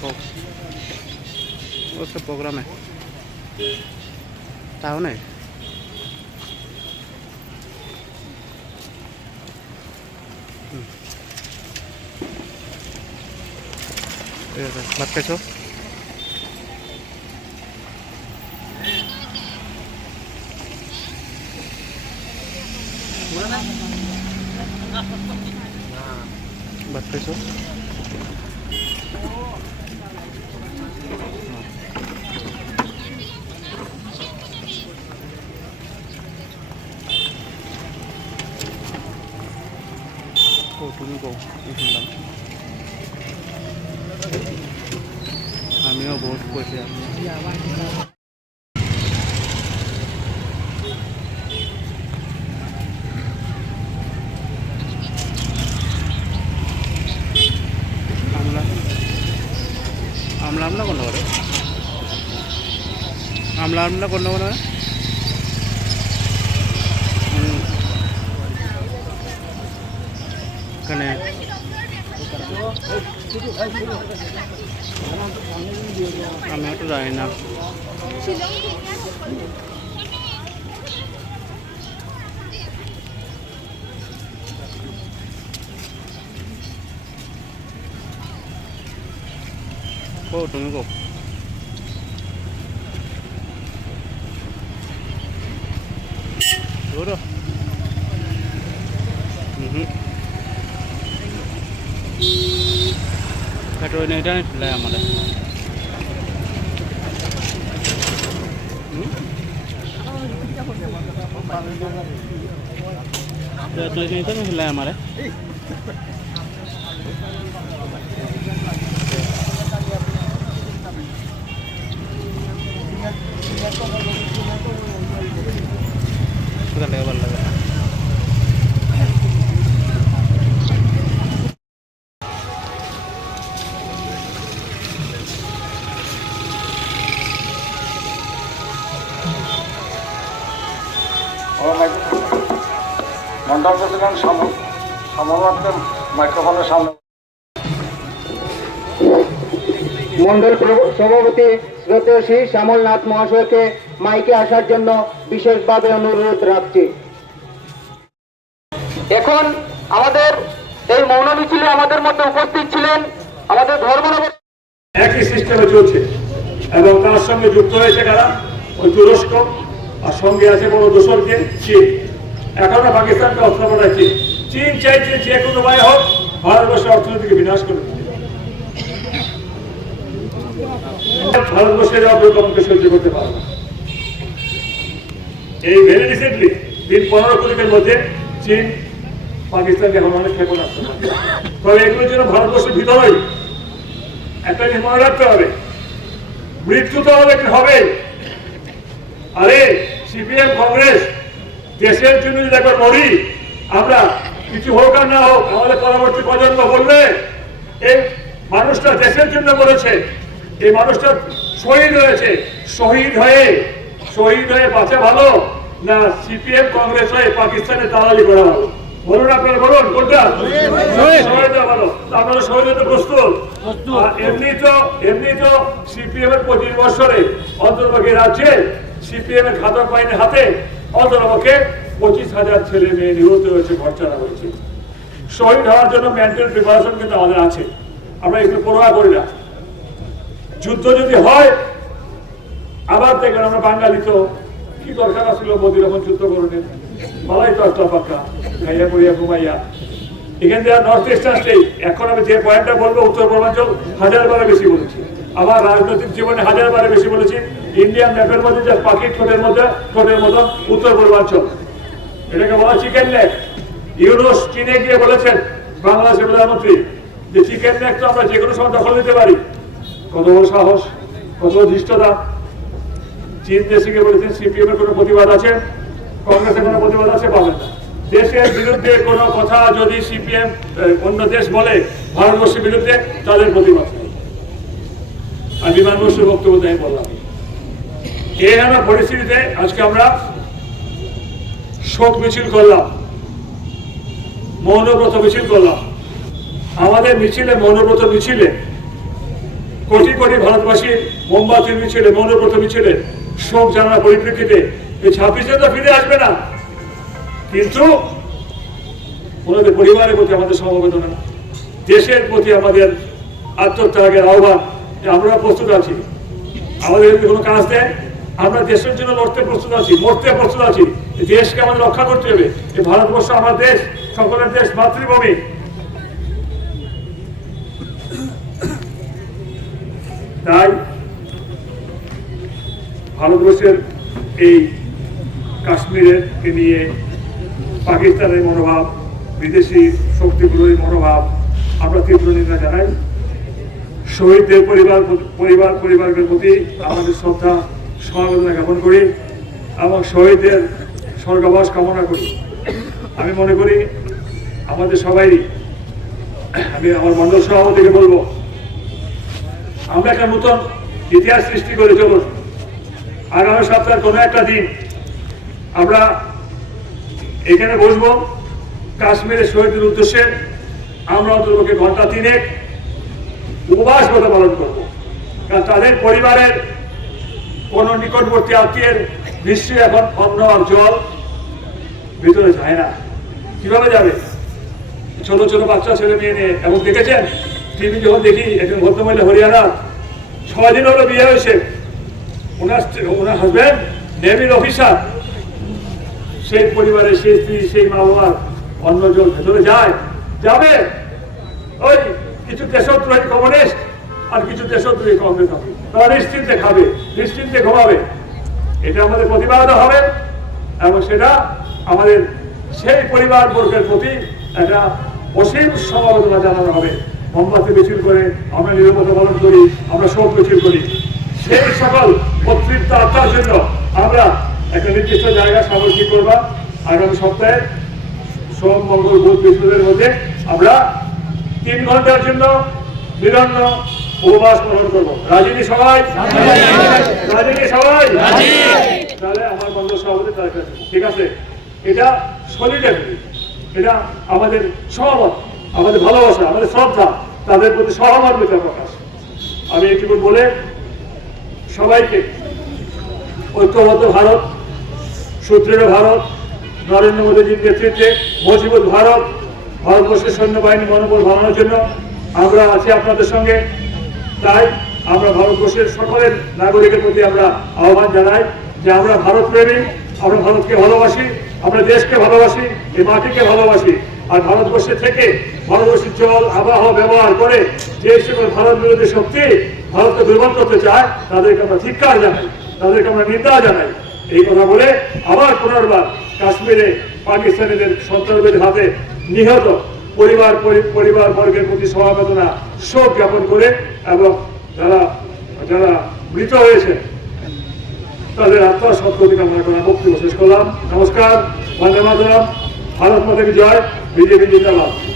কও। ও সব প্রোগ্রামে টাউনে। ঠিক আছে আমি শুনলাম আমিও বহুত কইছি আমি আমলা আমলা কোন আমলা আমলা কোন করে হুম। এখানে আমি তো জানি না কো তুমি কো ಬೇಕಾಟು ಇಂಟರ್ನೆಟ್ ಇಲ್ಲ ಆಮೇಲೆ ಇಂಟರ್ನೆಟ್ ಇಲ್ಲ ಆಮೇಲೆ ভালো লাগে মন্ডল প্রেসিডেন্ট সমরকে মাইক্রোফোনের সামনে মন্ডল সভাপতি শ্রদ্ধেয় শ্যামলনাথ মহাশয়কে মাইকে আসার জন্য বিশেষভাবে অনুরোধ রাখছি। এখন আমাদের এই মৌন মিছিলে আমাদের মধ্যে উপস্থিত ছিলেন আমাদের ধর্মনগর একই সিস্টেমে চলছে এবং তার সঙ্গে যুক্ত হয়েছে কারা? ওই তুরস্ক আর সঙ্গে আছে বড় দোসরকে চীন। এখনও পাকিস্তানকে অস্ত্র পাঠাচ্ছে। চীন চাইছে যে কোনো উপায় হোক ভারতবর্ষের অর্থনীতিকে বিনাশ করে ভারতবর্ষের অগ্রগমনকে সহ্য করতে পারবে এই ভেরি রিসেন্টলি দিন পনেরো মধ্যে চীন পাকিস্তানকে এখন অনেক ক্ষেপণাস্ত্র তবে এগুলোর জন্য ভারতবর্ষের ভিতরেই একটা জিনিস মনে রাখতে হবে। মৃত্যু তো হবে হবে। আরে, সিপিএম, কংগ্রেস দেশের জন্য যদি একবার মরি আমরা কিছু হোক আর না হোক, আমাদের পরবর্তী প্রজন্ম বলবে এই মানুষটা দেশের জন্য বলেছে এই মানুষটা শহীদ হয়েছে। শহীদ হয়ে শহীদ হয়ে বাঁচা ভালো, না সিপিএম, কংগ্রেস হয়ে পাকিস্তানে দালালি করা ভালো। বলুন আপনারা, বলুন কোনটা ভালো। আপনারা শহীদ হতে প্রস্তুত। এমনি তো এমনি তো সিপিএম এর পঁচিশ বছরে অন্তর্পক্ষে রাজ্যে সিপিএম এর খাতা পাইনের হাতে অন্তর্পক্ষে পঁচিশ হাজার ছেলে মেয়ে নিহত হয়েছে খরচারা হয়েছে। শহীদ হওয়ার জন্য মেন্টাল প্রিপারেশন কিন্তু আমাদের আছে। আমরা একটু পড়োয়া করি না। যুদ্ধ যদি হয়, আবার দেখবেন আমরা বাঙালি তো, কি দরকার ছিল মোদি রকম যুদ্ধ করণের? মালাই তো একটা পাক্কা খাইয়া পড়িয়া ঘুমাইয়া। এখান থেকে নর্থ ইস্টার্ন স্টেট এখন আমি যে পয়েন্টটা বলব উত্তর পূর্বাঞ্চল হাজার বারে বেশি বলেছি। আমার রাজনৈতিক জীবনে হাজার বারে বেশি বলেছি। ইন্ডিয়ান ম্যাপের মধ্যে যে পাখির ঠোঁটের মধ্যে, ঠোঁটের মতো উত্তর পূর্বাঞ্চল। এটাকে বলা চিকেন নেক ইউরোস চীনে গিয়ে বলেছেন, বাংলাদেশের প্রধানমন্ত্রী, যে চিকেন নেক তো আমরা যে কোনো সময় দখল নিতে পারি। কত বড় সাহস, কত বড় ধৃষ্টতা। চীন দেশে গিয়ে বলেছেন, সিপিএম এর কোনো প্রতিবাদ আছে? কংগ্রেসের কোনো প্রতিবাদ আছে? পাবেন না। দেশের বিরুদ্ধে কোনো কথা যদি সিপিএম অন্য দেশ বলে ভারতবর্ষের বিরুদ্ধে, তাদের প্রতিবাদ। আর বিমান বক্তব্য তাই বললাম। এই পরিস্থিতিতে আজকে আমরা শোক মিছিল করলাম, মৌনব্রত মিছিল করলাম। আমাদের মিছিলে, মৌনব্রত মিছিলে, কোটি কোটি ভারতবাসীর মোমবাতি মিছিলে, মৌনব্রত মিছিলে শোক জানার পরিপ্রেক্ষিতে এই ছাব্বিশে তো ফিরে আসবে না। কিন্তু ওনাদের পরিবারের প্রতি আমাদের সমবেদনা, দেশের প্রতি আমাদের আত্মত্যাগের আহ্বান, আমরা প্রস্তুত আছি। আমাদের যদি কোনো কাজ দেয় আমরা দেশের জন্য লড়তে প্রস্তুত আছি, মরতে প্রস্তুত আছি। দেশকে আমাদের রক্ষা করতে হবে। ভারতবর্ষ আমার দেশ, সকলের দেশ, মাতৃভূমি। তাই ভারতবর্ষের এই কাশ্মীরের কে নিয়ে পাকিস্তানের মনোভাব, বিদেশি শক্তিগুলোর মনোভাব, আমরা তীব্র নিন্দা জানাই। শহীদদের পরিবার পরিবার পরিবারের প্রতি আমাদের শ্রদ্ধা সমবেদনা জ্ঞাপন করি, এবং শহীদদের স্বর্গবাস কামনা করি। আমি মনে করি আমাদের সবাই, আমি আমার মন্ডল সভাপতিকে বলব, আমরা একটা নতুন ইতিহাস সৃষ্টি করে চলুন। আগামী সপ্তাহের কোনো একটা দিন আমরা এখানে বসবো, কাশ্মীরের শহীদের উদ্দেশ্যে আমরা অন্তর্পক্ষে ঘণ্টা তিনেক উপবাস কথা পালন করব। কারণ তাদের পরিবারের কোন নিকটবর্তী আত্মীয়ের নিশ্চয়ই এখন আর জল ভিতরে যায় না। কীভাবে যাবে? ছোট ছোট বাচ্চা, ছেলে মেয়ে নিয়ে এবং দেখেছেন? টিভি যখন দেখি, একজন ভদ্রমহিলা হরিয়ানা ছয় দিন হলো বিয়ে হয়েছে। ওনার ওনার হাজব্যান্ড নেভির অফিসার সেই পরিবারের সেই স্ত্রী, সেই মা বাবার অন্য জল ভেতরে যায়। যাবে। ওই কিছু দেশদ্রোহী কমিউনিস্ট আর কিছু দেশদ্রোহী কংগ্রেস হবে তারা নিশ্চিন্তে খাবে, নিশ্চিন্তে ঘুমাবে। এটা আমাদের প্রতিবাদ হবে এবং সেটা আমাদের সেই পরিবার বর্গের প্রতি একটা অসীম সমবেদনা জানানো হবে। মোমবাতি মিছিল করে আমরা নিরাপত্তা পালন করি, আমরা শোক মিছিল করি। সেই সকল কর্তৃত্ব আত্মার জন্য আমরা একটা নির্দিষ্ট জায়গা সামগ্রী করবা। আগামী সপ্তাহে সোম, মঙ্গল, বুধ বৃহস্পতির মধ্যে আমরা তিন ঘণ্টার জন্য বিরন্ন উপবাস গ্রহণ করব। রাজনীতি সবাই? রাজনীতি সবাই? তাহলে আমার বন্ধ সভাপতি তার কাছে ঠিক আছে? এটা সলিডারিটি এটা আমাদের সহমত আমাদের ভালোবাসা আমাদের শ্রদ্ধা তাদের প্রতি সহমর্মিতা প্রকাশ। আমি এটুকু বলে সবাইকে ঐক্যবদ্ধ ভারত সুদৃঢ় ভারত নরেন্দ্র মোদীজির নেতৃত্বে মজবুত ভারত ভারতবর্ষের সৈন্যবাহিনী মনোবল বাড়ানোর জন্য আমরা আছি আপনাদের সঙ্গে। তাই আমরা ভারতবর্ষের সকলের নাগরিকের প্রতি আমরা আহ্বান জানাই যে আমরা ভারত প্রেমী আমরা ভারতকে ভালোবাসি, আমরা দেশকে ভালোবাসি এই মাটিকে ভালোবাসি। আর ভারতবর্ষে থেকে ভারতবর্ষের জল, আবহাওয়া ব্যবহার করে যে সকল ভারত বিরোধী শক্তি ভারতকে দুর্বল করতে চায়, তাদেরকে আমরা ধিক্কার জানাই, তাদেরকে আমরা নিন্দা জানাই। এই কথা বলে আবার পুনর্বার কাশ্মীরে পাকিস্তানিদের সন্ত্রাসবাদীর হাতে নিহত পরিবার পরি- পরিবার বর্গের প্রতি সমাবেদনা শোক জ্ঞাপন করে এবং যারা যারা মৃত হয়েছে, তাদের আত্মার সদ্গতি কামনা করা বক্তব্য শেষ করলাম। নমস্কার, বন্দে মাতরম, ভারত মাতাকে জয়? বিজেপি জিন্দাবাদ।